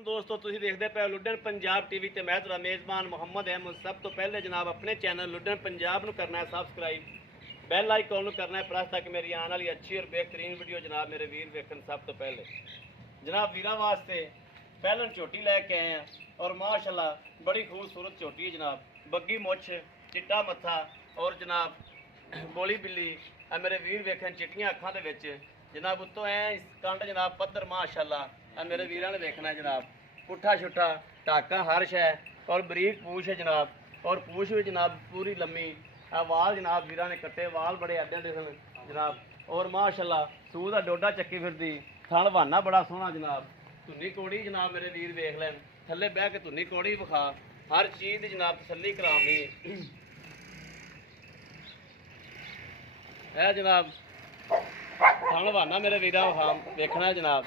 वालेकुम दोस्तों, तुसीं देखदे पे लुड्डन पंजाब टीवी ते मैं तुहाडा मेज़बान मुहम्मद अहमद। सब तो पहले जनाब अपने चैनल लुड्डन पंजाब नूं करना है सबसक्राइब, बैल आइकॉन नूं करना है प्रेस ताकि मेरी आने वाली अच्छी और बेहतरीन वीडियो जनाब मेरे वीर वेखन। सब तो पहले जनाब वीरां वास्ते पहलन झोटी लैके आए हैं और माशाल्लाह बड़ी खूबसूरत झोटी है जनाब। बग्गी मुछ, चिट्टा मत्था और जनाब बोली बिल्ली मेरे वीर वेखन चिट्टियां अखां दे विच जनाब। उत्तों कंड जनाब पत्थर माशाल्लाह मेरे वीरां ने देखना है जनाब। पुट्ठा छुट्ठा टाका हर्ष है और बरीक पूछ है जनाब। और पूछ भी जनाब पूरी लम्मी वाल जनाब वीरां ने कट्टे वाल बड़े अड्डे दे सन जनाब। और माशाल्लाह सूह दा डोडा चक्की फिरदी थण बहाना बड़ा सोहना जनाब। धुनी कौड़ी जनाब मेरे वीर वेख लैन, थल्ले बह के धुनी कौड़ी विखा, हर चीज़ की जनाब तसल्ली करावनी है जनाब। थण बहाना मेरे वीरां विखा वेखना है जनाब।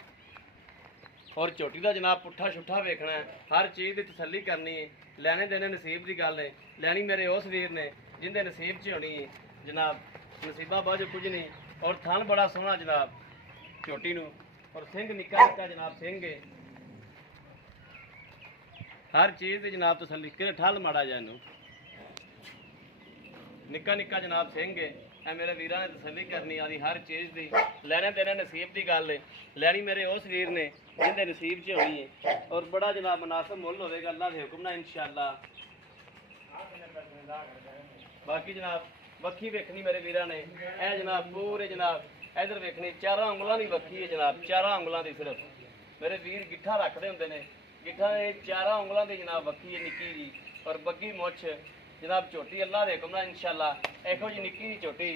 और झोटी का जनाब पुट्ठा छुट्ठा वेखना है, हर चीज़ की तसल्ली करनी है। लैने देने नसीब की गल है, लैनी मेरे उस वीर ने जिंदे नसीब च होनी है जनाब। नसीबा बाजू कुछ नहीं। और थन बड़ा सोहना जनाब झोटी नूं। और सिंह निक्का निक्का जनाब सिंह है, हर चीज़ की जनाब तसल्ली कि ठल माड़ा जा इनू निक्का निक्का जनाब सिंह है मेरे वीरां ने तसल्ली करनी आदि हर चीज़ की। लैने देने नसीब की गल है, लैनी मेरे उस वीर ने जिंदे नसीब च होनी है। और बड़ा जनाब मुनासिब मुल होगा अल्लाह के हुक्म नाल इंशाअल्लाह। बाकी जनाब बखी वेखनी मेरे वीरां ने ए जनाब पूरे जनाब इधर वेखनी 4 उंगलों की बखी है जनाब। 4 उंगलों की सिर्फ मेरे वीर गिट्ठा रखते होंगे ने, गिट्ठा 4 उंगलों की जनाब बखी है निक्की जी। और बग्गी मुछ जनाब झोटी अल्लाह के हुक्म नाल इंशाअल्लाह। इहो जी निक्की जी झोटी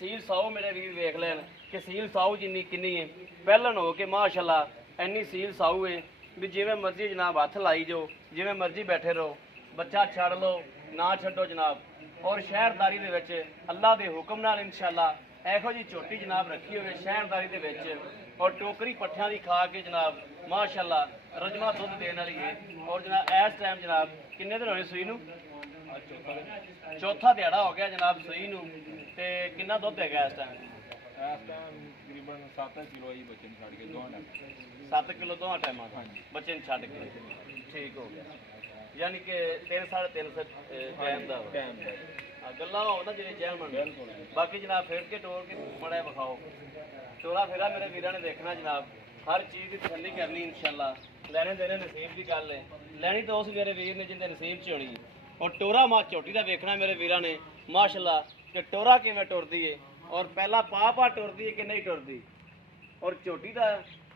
सील 100 मेरे वीर वेख लैन कि सील 100 जिन्नी किन्नी है। पहलन हो के माशाअल्लाह इन्नी सील 100 है भी जिवें मर्जी जनाब हथ लाई जाओ, जिवें मर्जी बैठे रहो, बच्चा छड़ लो ना छड्डो जनाब। और शहरदारी दे विच अल्लाह के हुक्म नाल इंशाअल्लाह इहो जी झोटी जनाब रखी होवे शहरदारी दे विच। और टोकरी पट्ठियां दी खा के जनाब माशाअल्लाह रजमा दुध देने वाली है। और जनाब इस टाइम जनाब किन्ने दिन होए सूई नूं? चौथा दिहाड़ा हो गया जनाब सूई नूं। ते किन्ना दुध हैगा इस टाइम? तकरीबन 7 किलो ही बच्चे छड़ के 7 किलो दोवां टाइमां दा बच्चे नूं छड्ड के ठीक हो गया। यानी कि 3 साढ़े 3 टाइम दा गल्लां हो ना जिहड़े जैन। बाकी जनाब फेर के टोर के बड़ा विखाओ टोला फेरा मेरे वीरां ने देखना जनाब। हर चीज़ की तसल्ली करनी इंशाअल्लाह। लैने देने नसीब की गल है, लैनी तो उस मेरे वीर ने जिंदे नसीब च होनी। और टोरा मां झोटी का वेखना मेरे वीरां ने माशाअल्लाह कि टोरा किवें टुरदी है और पहला पा टुरदी है कि नहीं टुरदी। और झोटी का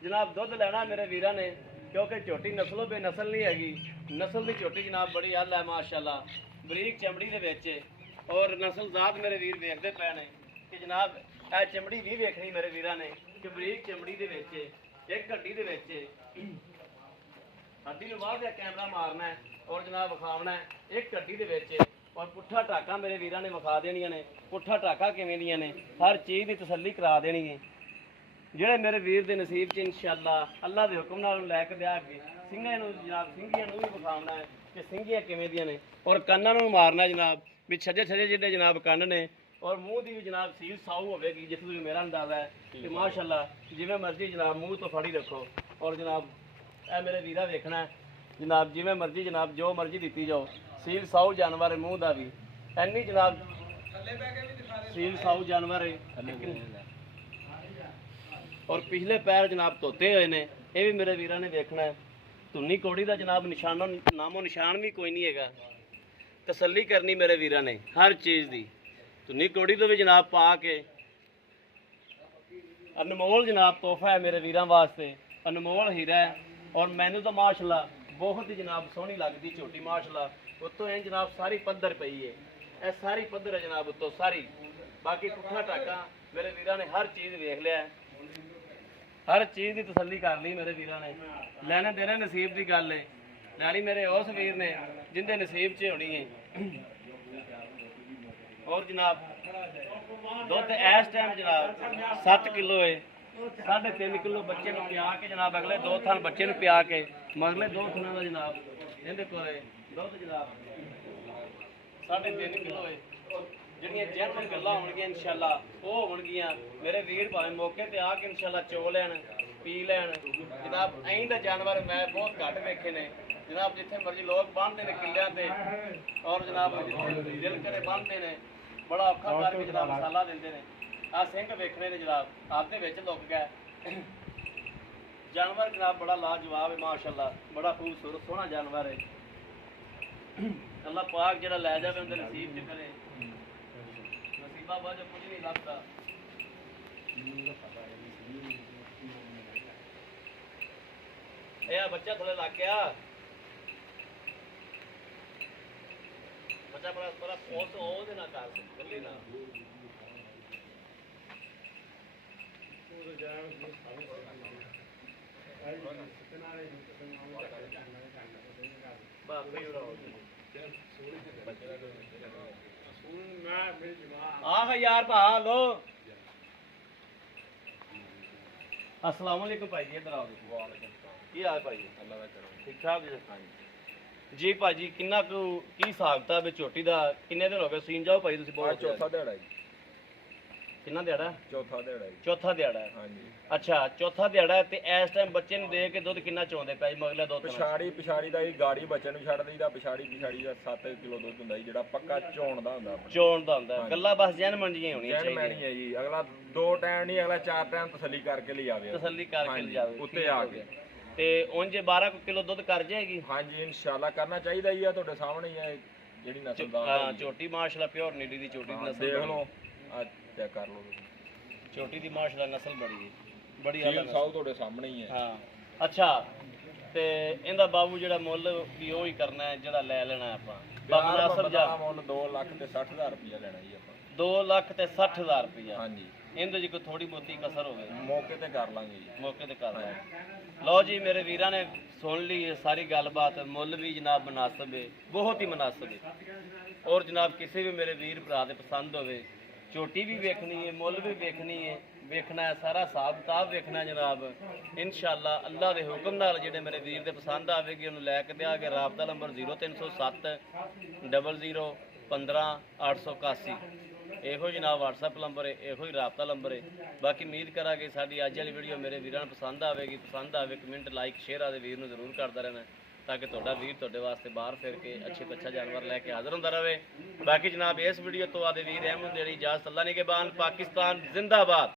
जनाब दुध लैना मेरे वीरां ने क्योंकि झोटी नस्लों बेनस्ल नहीं हैगी। नस्ल की झोटी जनाब बड़ी हल है माशाअल्लाह, बरीक चमड़ी दे विच। और नस्लजात मेरे वीर वेखते पे ने कि जनाब ए चमड़ी भी वेखनी मेरे वीरां ने कि बरीक चमड़ी दे विच एक हड्डी दे विच हड्डी नूं बाहर कैमरा मारना है और जनाब विखावना है एक हड्डी दे विच। और पुट्ठा टाका मेरे वीरां ने विखा देनियां ने, पुट्ठा टाका किवें दियां ने, हर चीज़ की तसल्ली करा देनी है। ਜਿਹੜੇ ਮੇਰੇ ਵੀਰ ਦੇ ਨਸੀਬ 'ਚ ਇਨਸ਼ਾਅੱਲਾ ਅੱਲਾਹ ਦੇ ਹੁਕਮ ਨਾਲ ਲੈ ਕੇ ਦਿਆ ਅੱਗੇ ਸਿੰਘਾਂ ਨੂੰ ਜਨਾਬ ਸਿੰਘੀਆਂ ਨੂੰ ਵੀ ਵਿਖਾਉਣਾ ਹੈ ਕਿ ਸਿੰਘੀਆਂ ਕਿਵੇਂ ਦੀਆਂ ਨੇ। ਔਰ ਕੰਨਾਂ ਨੂੰ ਮਾਰਨਾ ਜਨਾਬ ਵੀ ਛੱਜੇ ਛੱਜੇ ਜਿਹੜੇ ਜਨਾਬ ਕੰਨ ਨੇ। ਔਰ ਮੂੰਹ ਦੀ ਵੀ ਜਨਾਬ ਸੀਲ 100 ਹੋਵੇਗੀ ਜਿੱਥੇ ਤੱਕ ਮੇਰਾ ਅੰਦਾਜ਼ਾ ਹੈ ਕਿ ਮਾਸ਼ਾਅੱਲਾ ਜਿਵੇਂ ਮਰਜ਼ੀ ਜਨਾਬ ਮੂੰਹ ਤੋਂ ਫੜੀ ਰੱਖੋ। ਔਰ ਜਨਾਬ ਇਹ ਮੇਰੇ ਵੀਰਾ ਵੇਖਣਾ ਜਨਾਬ ਜਿਵੇਂ ਮਰਜ਼ੀ ਜਨਾਬ ਜੋ ਮਰਜ਼ੀ ਦਿੱਤੀ ਜਾਓ ਸੀਲ 100 ਜਾਨਵਰ ਮੂੰਹ ਦਾ ਵੀ ਇੰਨੀ ਜਨਾਬ ਸੀਲ 100 ਜਾਨਵਰ है। और पिछले पैर जनाब धोते हुए ने यह भी मेरे वीरां ने देखना है। धुनी कौड़ी का जनाब निशानो नामो निशान भी कोई नहीं है। तसल्ली करनी मेरे वीरां ने हर चीज़ की। धुनी कौड़ी तो भी जनाब पा के अनमोल जनाब तोहफा है मेरे वीरां वास्ते, अनमोल हीरा है। और मैनू तो माशाअल्लाह बहुत ही जनाब सोहनी लगती झोटी माशाअल्लाह। उत्तों ये जनाब सारी पद्धर पई है, यह सारी पद्धर है जनाब उत्तों सारी। बाकी पुट्ठा टाका मेरे वीरां ने हर चीज़ वेख लिया है, हर चीज़ की तसल्ली कर ली मेरे वीरां ने। लैने देने नसीब की गल है, लैनी मेरे उस वीर ने जिंदे नसीब च होनी है। और जनाब दुध इस टाइम जनाब 7 किलो है, 3.5 किलो बच्चे को पिया के जनाब अगले 2 थान बच्चे को पिया के मगले 2 थाना का जनाब इहदे कोल दुध जनाब 3.5 किलो है। ਜਿਹੜੀਆਂ ਜੈਨੂਨ ਗੱਲਾਂ ਹੋਣਗੀਆਂ ਇਨਸ਼ਾਅੱਲਾ ਉਹ ਹੋਣਗੀਆਂ। ਮੇਰੇ ਵੀਰ ਭਾਵੇਂ ਮੌਕੇ ਤੇ ਆ ਕੇ ਇਨਸ਼ਾਅੱਲਾ ਚੋ ਲੈਣ ਪੀ ਲੈਣ ਜਨਾਬ। ਐਂ ਦਾ ਜਾਨਵਰ ਮੈਂ ਬਹੁਤ ਘੱਟ ਵੇਖੇ ਨੇ ਜਨਾਬ, ਜਿੱਥੇ ਮਰਜ਼ੀ ਲੋਕ ਬੰਨ੍ਹਦੇ ਨੇ ਕਿੱਲਿਆਂ ਤੇ, ਔਰ ਜਨਾਬ ਜਿੱਥੇ ਦਿਲ ਕਰੇ ਬੰਨ੍ਹਦੇ ਨੇ, ਬੜਾ ਔਖਾ ਕਰਕੇ ਜਨਾਬ ਮਸਾਲਾ ਦਿੰਦੇ ਨੇ। ਆਹ ਸਿੰਘ ਵੇਖਣੇ ਨੇ ਜਨਾਬ, ਹੱਥ ਦੇ ਵਿੱਚ ਲੁੱਕ ਗਿਆ ਜਾਨਵਰ ਜਨਾਬ, ਬੜਾ ਲਾਜਵਾਬ ਹੈ ਮਾਸ਼ਾਅੱਲਾ, ਬੜਾ ਖੂਬਸੂਰਤ ਸੋਹਣਾ ਜਾਨਵਰ ਹੈ। ਅੱਲਾਹ ਪਾਕ ਜਿਹੜਾ ਲੈ ਜਾਵੇ ਉਹਦੇ ਨਸੀਬ 'ਚ ਕਰੇ, ਨਸੀਬਾਂ ਬਾਝੋਂ ਕੁਝ ਨਹੀਂ ਲੱਭਦਾ। ਇਹ ਆ ਬੱਚਾ ਥੋੜਾ ਲੱਗ ਗਿਆ, ਬੱਚਾ ਬੜਾ ਬੜਾ ਪੋਸ ਉਹਦੇ ਨਾਲ ਕਰ ਗੱਲੇ ਨਾਲ ਆਹ ਯਾਰ ਭਾ ਲੋ। अस्सलाम वालेकुम भाई जी, इधर आओ। की हाल भाई जी? अल्लाह का करम, ठीक ठाक जी। जी भाजी किन्ना कुछ की हिसाब किताब है झोटी दा? किन्ने दिन हो गए सीन जाओ भाई तुसी? बहुत चौथा दिहाड़ा जी। किन्ना दिहाड़ा? चौथा दिहाड़ा जी। चौथा दिहाड़ा है। हाँ जी। अच्छा चौथा दिहाड़ा है ते इस टाइम बच्चे नु दे के दुध किन्ना चोंदे पै मगला दुध? पिछाड़ी दा ही गाड़ी बच्चे नु छड़ दईदा, पिछाड़ी दा 7 किलो दुध हुंदा जी, जेड़ा पक्का चोण दा हुंदा। चोण दा हुंदा गल्ला बस जैन मंडियां होनी चाहिए। जैन मैनी है जी, अगला 2 टाइम नहीं, अगला 4 टाइम तसल्ली करके ले आवे। तसल्ली करके ले जावे उत्ते आके ते उंज 12 किलो दुध कर जाएगी। हाँ जी इंशाल्लाह करना चाहिए ही है, ਤੁਹਾਡੇ ਸਾਹਮਣੇ ਹੀ ਹੈ ਜਿਹੜੀ ਨਸਲ ਦਾ। हाँ झोटी माशाल्लाह प्योर नीडी दी झोटी दी नस्ल देख लो, आ चेक कर लो, झोटी दी माशाल्लाह नस्ल बड़ी है, बड़ी ਆਲਾ ਸਾਹ ਤੁਹਾਡੇ ਸਾਹਮਣੇ ਹੀ ਹੈ। हाँ अच्छा ਤੇ ਇਹਦਾ ਬਾਬੂ ਜਿਹੜਾ ਮੁੱਲ ਵੀ ਉਹ ਹੀ ਕਰਨਾ ਹੈ ਜਿਹੜਾ ਲੈ ਲੈਣਾ ਆਪਾਂ। ਬਾਬੂ ਦਾ ਅਸਲ ਜਾ ਮੁੱਲ 2,60,000 ਰੁਪਇਆ ਲੈਣਾ ਜੀ ਆਪਾਂ। 2,60,000 ਰੁਪਇਆ। ਹਾਂਜੀ ਇਹਦੇ ਜੀ ਕੋਈ ਥੋੜੀ ਬਹੁਤੀ ਕਸਰ ਹੋਵੇ ਮੌਕੇ ਤੇ ਕਰ ਲਾਂਗੇ ਜੀ। ਮੌਕੇ ਤੇ ਕਰ ਲਾਂਗੇ। ਲਓ ਜੀ ਮੇਰੇ ਵੀਰਾਂ ਨੇ ਸੁਣ ਲਈ ਇਹ ਸਾਰੀ ਗੱਲਬਾਤ। ਮੁੱਲ ਵੀ ਜਨਾਬ ਮੁਨਾਸਬ ਹੈ, ਬਹੁਤ ਹੀ ਮੁਨਾਸਬ ਹੈ। ਔਰ ਜਨਾਬ ਕਿਸੇ ਵੀ ਮੇਰੇ ਵੀਰ ਭਰਾ ਦੇ ਪਸੰਦ ਹੋਵੇ, ਝੋਟੀ ਵੀ ਵੇਖਣੀ ਹੈ, ਮੁੱਲ ਵੀ ਵੇਖਣੀ ਹੈ, ਵੇਖਣਾ ਹੈ, ਸਾਰਾ ਹਿਸਾਬ ਕਿਤਾਬ ਵੇਖਣਾ ਹੈ ਜਨਾਬ। ਇਨਸ਼ਾਅੱਲਾ ਅੱਲਾਹ ਦੇ ਹੁਕਮ ਨਾਲ ਜਿਹੜੇ ਮੇਰੇ ਵੀਰ ਦੇ ਪਸੰਦ ਆਵੇਗੀ ਉਹਨੂੰ ਲੈ ਕੇ ਦਿਆਂਗੇ। ਰਾਬਤਾ ਨੰਬਰ 0307 00 15 881। ਇਹੋ ਜਨਾਬ WhatsApp ਨੰਬਰ ਹੈ, ਇਹੋ ਹੀ ਰਾਬਤਾ ਨੰਬਰ ਹੈ। ਬਾਕੀ ਉਮੀਦ ਕਰਾਂਗੇ ਸਾਡੀ ਅੱਜ ਵਾਲੀ ਵੀਡੀਓ ਮੇਰੇ ਵੀਰਾਂ ਨੂੰ ਪਸੰਦ ਆਵੇਗੀ। ਪਸੰਦ ਆਵੇ ਕਮੈਂਟ ਲਾਈਕ ਸ਼ੇਅਰ ਆਦੇ ਵੀਰ ਨੂੰ ਜ਼ਰੂਰ ਕਰਦਾ ਰਹਿਣਾ, ਤਾਂ ਕਿ ਤੁਹਾਡਾ ਵੀਰ ਤੁਹਾਡੇ ਵਾਸਤੇ ਬਾਹਰ ਫਿਰ ਕੇ ਅੱਛੇ ਤੋਂ ਅੱਛਾ ਜਾਨਵਰ ਲੈ ਕੇ ਹਾਜ਼ਰ ਹੁੰਦਾ ਰਹੇ। ਬਾਕੀ ਜਨਾਬ ਇਸ ਵੀਡੀਓ ਤੋਂ ਆਦੇ ਵੀਰ ਅਹਿਮਦ ਜਿਹੜੀ ਇਜਾਜ਼ਤ, ਅੱਲਾ ਨਿਗਹਿਬਾਨ, ਪਾਕਿस्तान जिंदाबाद।